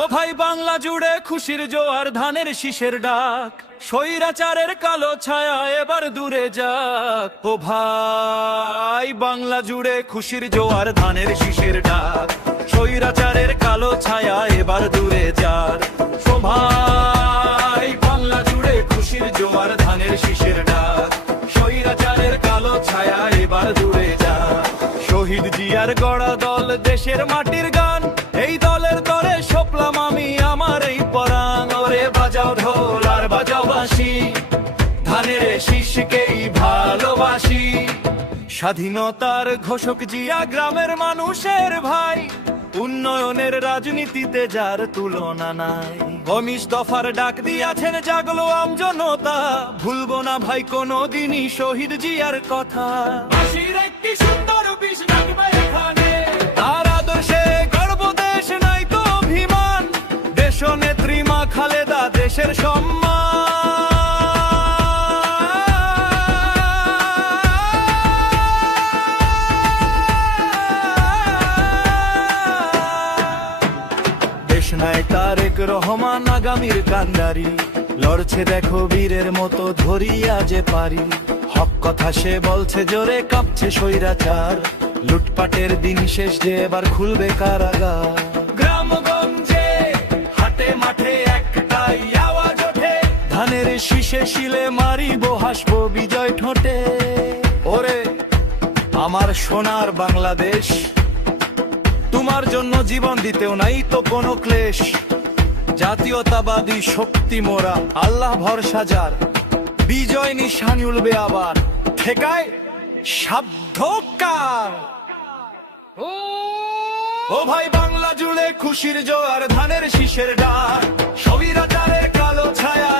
ও ভাই বাংলা জুড়ে খুশির জোয়ার, ধানের শীষের ডাক, স্বৈরাচারের কালো ছায়া এবার দূরে যাক। ও ভাই বাংলা জুড়ে খুশির জোয়ার, ধানের শীষের ডাক, স্বৈরাচারের কালো ছায়া এবার দূরে যাক। ও ভাই বাংলা জুড়ে খুশির জোয়ার, ধানের শীষের ডাক, স্বৈরাচারের কালো ছায়া এবার দূরে যাক। শহীদ জিয়ার গড়া দল, দেশের মাটির গান, এই দলের তরে সপলাম আমি আমার এই পরাণ। ওরে বাজাও ঢোল আর বাজাও বাঁশি, ধানের শীষকেই ভালোবাসি। স্বাধীনতার ঘোষক জিয়া গ্রামের মানুষের ভাই, উন্নয়নের রাজনীতিতে যার তুলনা নাই। 19 দফার ডাক দিয়াছেন জাগলো আমজনতা, ভুলবো না ভাই কোনোদিনই শহীদ জিয়ার কথা। বাঁশির একটি সুন্দর বিষ ডাকবে এখানে, তার আদর্শে গর্ব দেশ নাই তো অভিমান। দেশ নেত্রী মা খালেদা দেশের সম্মান। দেশনায়ক তারেক রহমান আগামীর কান্ডারি, লড়ছে দেখো বীরের মতো ধরিয়া যে পারি। হক কথা সে বলছে জোরে, কাঁপছে স্বৈরাচার, লুটপাটের দিন শেষ যে এবার খুলবে কারাগার। গ্রামগঞ্জে হাটে মাঠে একটাই আওয়াজ ওঠে, ধানের শীষে শিলে মারিব হাসবো বিজয় ঠোঁটে। ওরে আমার সোনার বাংলাদেশ, তোমার জন্য জীবন দিতেও নাই তো কোনো ক্লেশ। জাতীয়তাবাদী শক্তি মোরা, আল্লাহ ভরসা যার, বিজয় নিশানি উলবে আবার, ঠেকায় সাধ্যকার। ও ভাই বাংলা জুড়ে খুশির জোয়ার, ধানের শীষের ডাক, স্বৈরাচারের কালো ছায়া